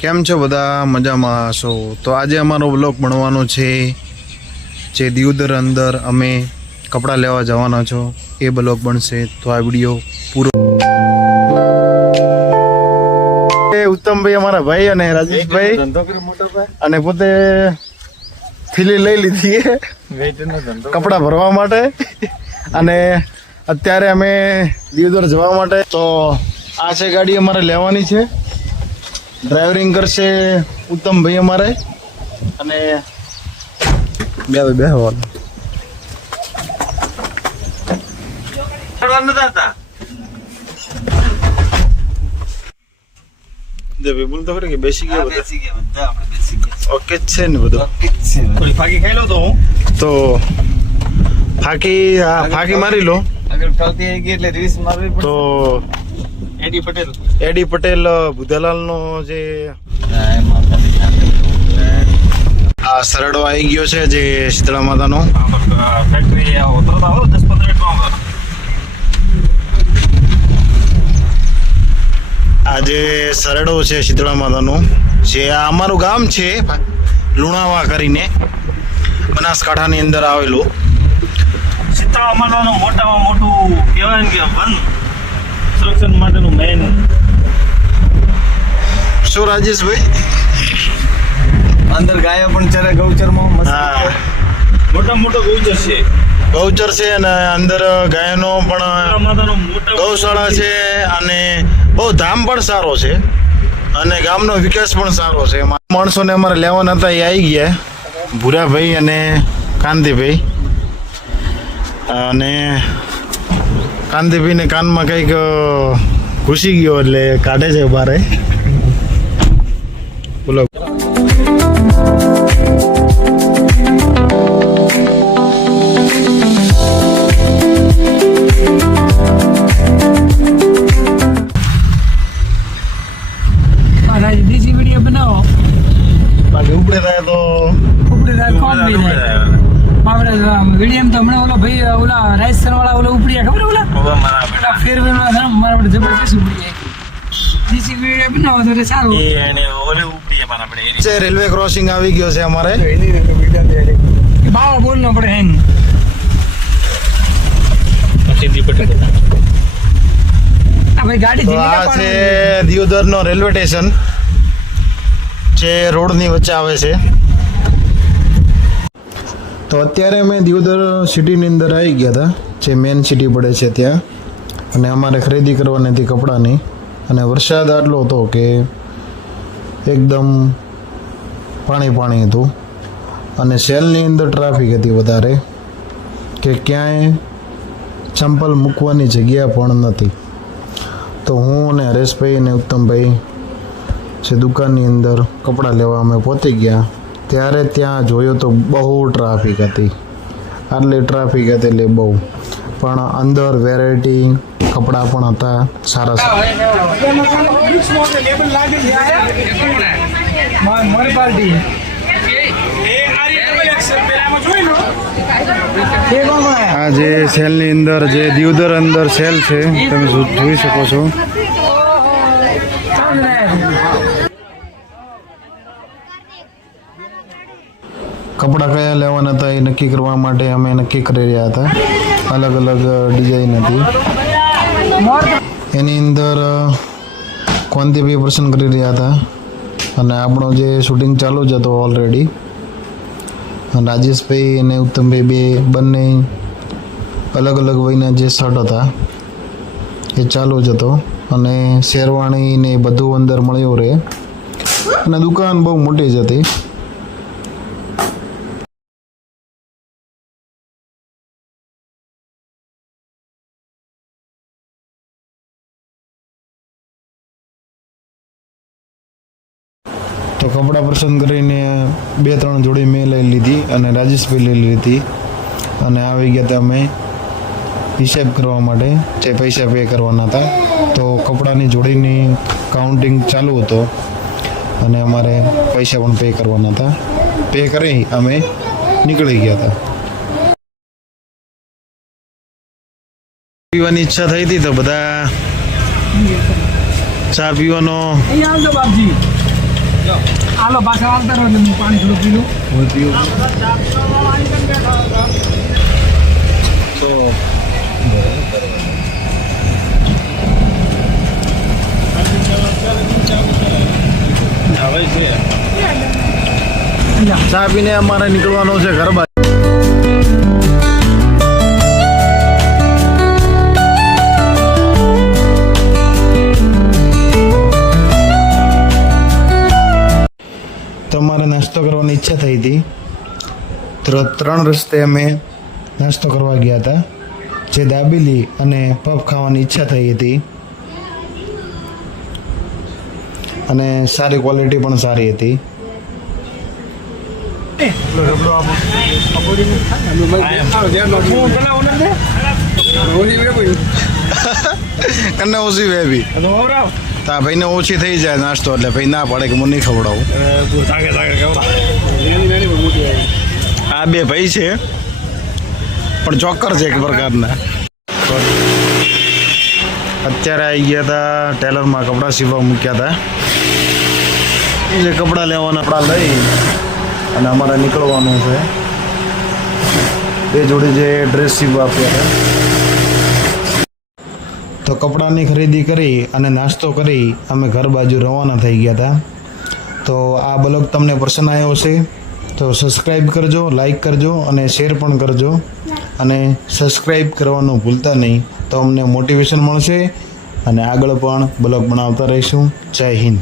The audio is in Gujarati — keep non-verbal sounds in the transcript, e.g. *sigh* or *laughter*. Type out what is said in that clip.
કેમ છો બધા? મજામાં હશો? તો આજે અમારો બ્લોગ ભણવાનો છે જે દિવદર અંદર અમે કપડાં લેવા જવાના છો. એ બ્લોગ બનશે. તો આ વીડિયો પૂરો એ ઉત્તમભાઈ અમારા ભાઈ અને રાજેશભાઈ. અને પોતે થેલી લઈ લીધી કપડાં ભરવા માટે. અને અત્યારે અમે દિવદર જવા માટે. તો આ છે ગાડી અમારે લેવાની છે. ડ્રાઇવરિંગ કરશે ઉત્તમભાઈ અમારે. અને બે બે હવાનું બોલ તો ખરી કે બેસી ગયો બધા. ઓકે છે ને બધું. થોડી ફાકી ખાઈ લો તો હું? તો ફાકી ફાકી મારી લો. આગળ ફાકી આવી ગઈ એટલે રીસ મારવી તો એડી પટેલ. એડી પટેલ બુધાલાલનો જે આ સરડો આવી ગયો છે જે શીતળા માતાનો. ફેક્ટરી ઉતરતા આવો. દસ પંદર મિનિટમાં આ જે સરડો છે શીતળા માતાનો જે અમારું ગામ છે લુણાવા કરીને બનાસકાંઠાની અંદર આવેલું. સીતાળા માતાનું મોટામાં મોટું કહેવાય ને કે વન સંરક્ષણ માટેનું મેન શું રાજેશભાઈ? અંદર ગાયો પણ ચરે ગૌચરમાં મસ્ત હા. મોટા મોટો ગૌચર છે. ગૌચર છે અને અંદર ગાયનો પણ ગૌશાળા છે અને બહુ ધામ પણ સારો છે અને ગામનો વિકાસ પણ સારો છે. માણસોને અમારે લેવાના હતા એ આવી ગયા. ભૂરાભાઈ અને કાંતિભાઈ. અને કાંતિભાઈને કાનમાં કંઈક ઘૂસી ગયો એટલે કાઢે છે બારે. વીડિયો તો હમણાં ઓલો ભાઈ ઓલા રાજસ્થાન વાળા ઓલો ઉપડી ખબર ઓલા? છે ને, મારા માટે જબરજસ્ત ઉપડી જાય. દેશી વીડિયો બનાવો તો સારું. એ એને ઓલે ઉપડી અમારા આપણે એરી છે રેલવે ક્રોસિંગ આવી ગયો છે અમારે. બાવા બોલનો પડે હેન પટેલ આ ના છે પાડવાની. દિયોદરનો રેલવે સ્ટેશન જે રોડની વચ્ચે આવે છે. તો અત્યારે અમે દિયોદર સિટીની અંદર આવી ગયા હતા, જે મેન સિટી પડે છે ત્યાં. અને અમારે ખરીદી કરવાની હતી કપડાની. અને વરસાદ આટલો હતો કે એકદમ પાણી પાણી હતું. અને સેલની અંદર ટ્રાફિક હતી વધારે, કે ક્યાંય ચંપલ મૂકવાની જગ્યા પણ નથી. તો હું અને હરેશભાઈ અને ઉત્તમભાઈ જે દુકાનની અંદર કપડાં લેવા અમે પહોંચી ગયા. ત્યારે ત્યાં જોયું તો બહુ ટ્રાફિક હતી. આટલી ટ્રાફિક હતી એટલે બહુ. પણ અંદર વેરાયટી કપડાં પણ હતા, સારા સારા? આ જે સેલની અંદર, જે દિવદર અંદર સેલ છે, તમે જોઈ શકો છો ચાર જણા આયા છે. કપડાં કયા લેવાના હતા એ નક્કી કરવા માટે અમે નક્કી કરી રહ્યા હતા. અલગ અલગ ડિઝાઇન હતી. એની અંદર ક્વાંતિભાઈ પસંદ કરી રહ્યા હતા. અને આપણો જે શૂટિંગ ચાલુ જ હતો ઓલરેડી રાજેશભાઈ અને ઉત્તમભાઈ બે બંને અલગ અલગ વયના જે શર્ટ હતા, એ ચાલુ જ હતો. અને શેરવાણી ને બધું અંદર મળ્યું રહે. અને દુકાન બહુ મોટી જ હતી. તો કપડાં પસંદ કરીને બે, ત્રણ જોડી મેં લઈ લીધી અને રાજેશભાઈ લઈ લીધી. અને આવી ગયા હતા અમે હિસાબ કરવા માટે, જે પૈસા પે કરવાના હતા. તો કપડાની જોડીની કાઉન્ટિંગ ચાલુ હતો અને અમારે પૈસા પણ પે કરવાના હતા. પે કરી અમે નીકળી ગયા હતા. પીવાની ઈચ્છા થઈ હતી તો બધા ચા પીવાનો હાલો પાછા આવતા રહો હું પાણી થોડું પી લઉં હવે ચા પીને અમારે નીકળવાનો છે ઘર નાસ્તો કરવાની ઈચ્છા થઈ હતી. તો ત્રણ રસ્તે અમે નાસ્તો કરવા ગયા હતા. જે દાબેલી અને પફ ખાવાની ઈચ્છા થઈ હતી. અને સારી ક્વોલિટી પણ સારી હતી. *laughs* કને ઓછી વેબી તા ભાઈને ઓછી થઈ જાય નાસ્તો એટલે ભાઈ ના પડે કે હું નહીં ખવડાવું. આ બે ભાઈ છે, પણ ચોક્કર છે એક પ્રકારના. અત્યારે આવી ગયા હતા ટેલરમાં કપડાં સીવવા મૂક્યા હતા જે કપડાં લેવાના કપડાં લઈ અને અમારે નીકળવાનું છે. બે જોડે જે ડ્રેસ સીવવા આપ્યા હતા. તો કપડાની ખરીદી કરી અને નાસ્તો કરી અમે ઘર બાજુ રવાના થઈ ગયા હતા. તો આ બ્લોગ તમને પસંદ આવ્યો હશે. તો સબસ્ક્રાઈબ કરજો લાઈક કરજો અને શેર પણ કરજો. અને સબસ્ક્રાઈબ કરવાનું ભૂલતા નહીં. તો અમને મોટિવેશન મળશે. અને આગળ પણ બ્લોગ બનાવતા રહીશું. જય હિન્દ.